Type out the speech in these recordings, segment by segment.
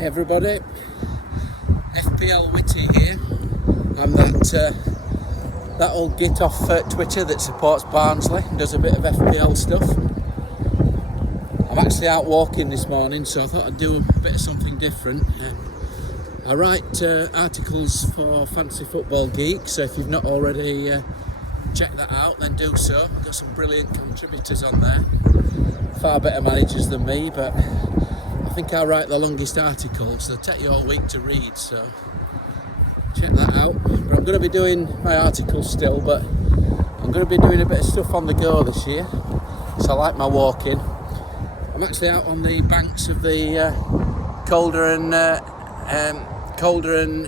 Hi everybody, FPL Witty here. I'm that old git off Twitter that supports Barnsley and does a bit of FPL stuff. I'm actually out walking this morning, so I thought I'd do a bit of something different. I write articles for Fantasy Football Geek, so if you've not already checked that out, then do so. I've got some brilliant contributors on there, far better managers than me, but I think I write the longest articles. They'll take you all week to read, so check that out. But I'm going to be doing my articles still, but I'm going to be doing a bit of stuff on the go this year, so I like my walking. I'm actually out on the banks of the Calder and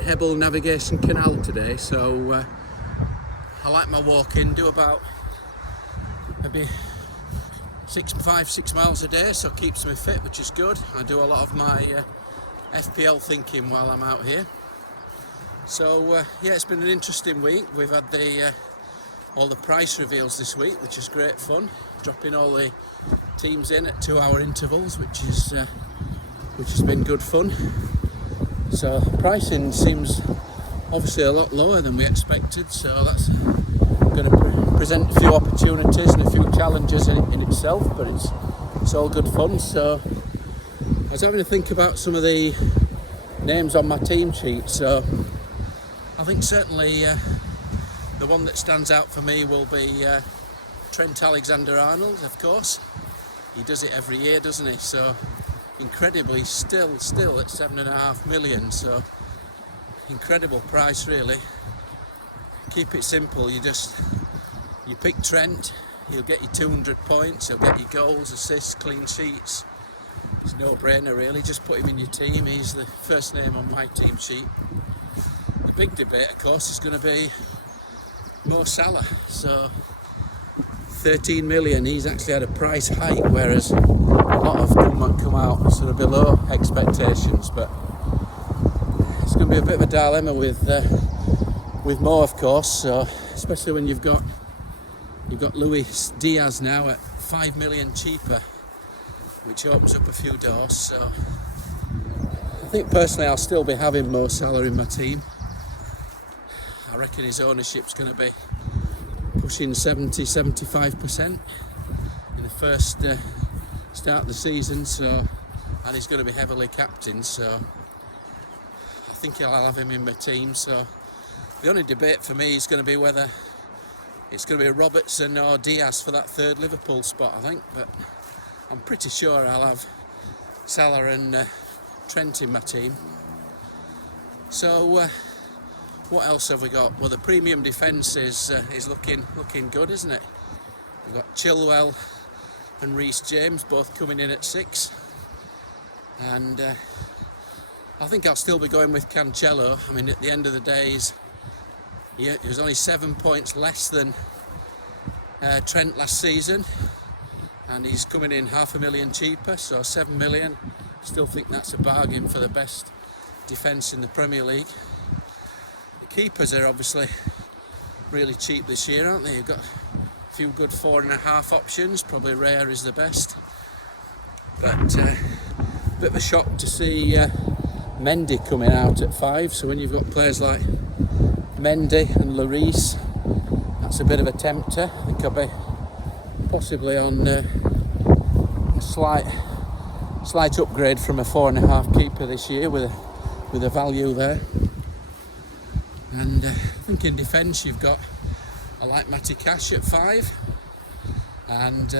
Hebble Navigation Canal today, so I like my walking. Do about maybe 6 miles a day, so it keeps me fit, which is good. I do a lot of my FPL thinking while I'm out here. So yeah, it's been an interesting week. We've had all the price reveals this week, which is great fun. Dropping all the teams in at 2-hour intervals, which has been good fun. So pricing seems obviously a lot lower than we expected, so that's going to present a few opportunities and a few challenges in itself, but it's all good fun. So I was having to think about some of the names on my team sheet, so I think certainly the one that stands out for me will be Trent Alexander-Arnold, of course. He does it every year, doesn't he? So incredibly still at 7.5 million, so incredible price really. Keep it simple, you pick Trent, he'll get you 200 points, he'll get you goals, assists, clean sheets. It's no brainer really, just put him in your team. He's the first name on my team sheet. The big debate of course is going to be Mo Salah. So 13 million, he's actually had a price hike, whereas a lot have come out sort of below expectations, but it's going to be a bit of a dilemma with Mo, of course. So especially when you've got Luis Diaz now at 5 million cheaper, which opens up a few doors. So I think personally I'll still be having Mo Salah in my team. I reckon his ownership's going to be pushing 70-75% in the first start of the season, so, and he's going to be heavily captained, so I think I'll have him in my team. So the only debate for me is going to be whether it's going to be Robertson or Diaz for that third Liverpool spot, I think, but I'm pretty sure I'll have Salah and Trent in my team. So what else have we got? Well, the premium defence is looking good, isn't it? We've got Chilwell and Reece James both coming in at 6, and I think I'll still be going with Cancelo. I mean, at the end of the day, he was only 7 points less than Trent last season, and he's coming in 500,000 cheaper, so 7 million. Still think that's a bargain for the best defence in the Premier League. The keepers are obviously really cheap this year, aren't they? You've got a few good 4.5 options. Probably Raya is the best, but a bit of a shock to see Mendy coming out at 5. So when you've got players like Mendy and Lloris, that's a bit of a tempter. I think I'll be possibly on a slight upgrade from a 4.5 keeper this year with a value there. And I think in defence I like Matty Cash at 5, and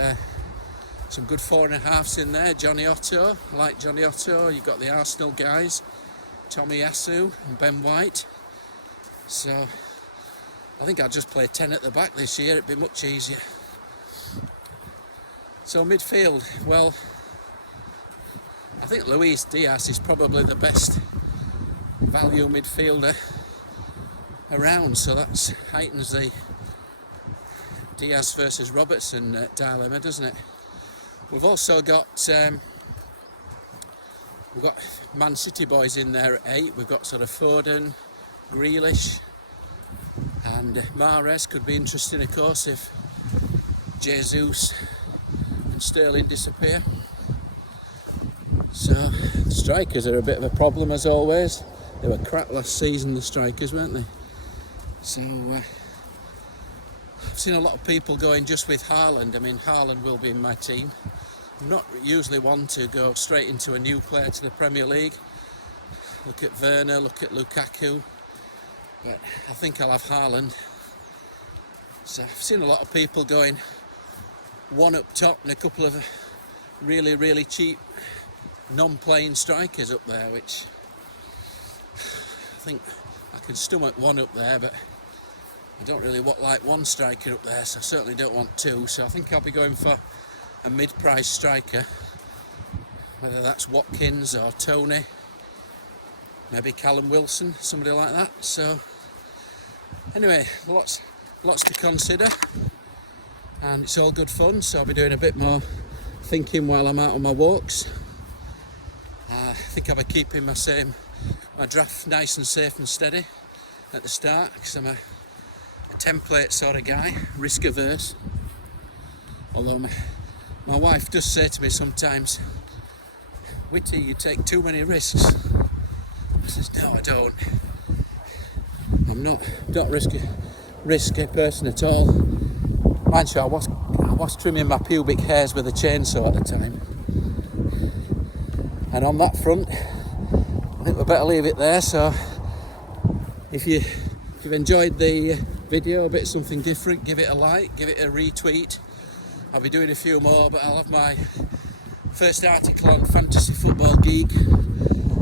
some good 4.5s in there. Johnny Otto, I like Johnny Otto. You've got the Arsenal guys, Tomiyasu and Ben White. So I think I'll just play 10 at the back this year, it'd be much easier. So midfield, well, I think Luis Diaz is probably the best value midfielder around, so that heightens the Diaz versus Robertson dilemma, doesn't it? We've also got Man City boys in there at 8. We've got sort of Foden, Grealish, and Mahrez could be interesting, of course, if Jesus and Sterling disappear. So strikers are a bit of a problem as always. They were crap last season, the strikers, weren't they? So I've seen a lot of people going just with Haaland. I mean, Haaland will be in my team. I'm not usually one to go straight into a new player to the Premier League. Look at Werner, look at Lukaku, but I think I'll have Haaland. So I've seen a lot of people going one up top and a couple of really cheap non-playing strikers up there, which I think I can stomach one up there, but I don't really like one striker up there, so I certainly don't want two. So I think I'll be going for a mid-price striker, whether that's Watkins or Tony, maybe Callum Wilson, somebody like that. So anyway, lots to consider, and it's all good fun. So I'll be doing a bit more thinking while I'm out on my walks. I think I'll be keeping my draft nice and safe and steady at the start, because I'm a template sort of guy, risk averse. Although my wife does say to me sometimes, "Whitty, you take too many risks." I says, "No, I don't. I'm not risky person at all." Mind you, I was trimming my pubic hairs with a chainsaw at the time. And on that front, I think we better leave it there. So if you've enjoyed the video, a bit something different, give it a like, give it a retweet. I'll be doing a few more, but I'll have my first article on Fantasy Football Geek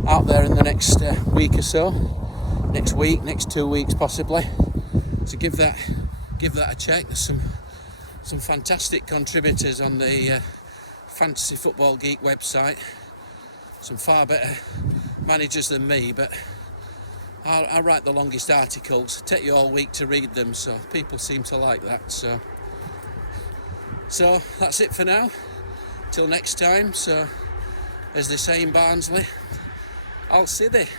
out there in the next week or so. Next week, next 2 weeks possibly. So give that a check. There's some fantastic contributors on the Fantasy Football Geek website. Some far better managers than me, but I write the longest articles. Take you all week to read them, so people seem to like that. So that's it for now. Till next time. So as they say in Barnsley, I'll see thee.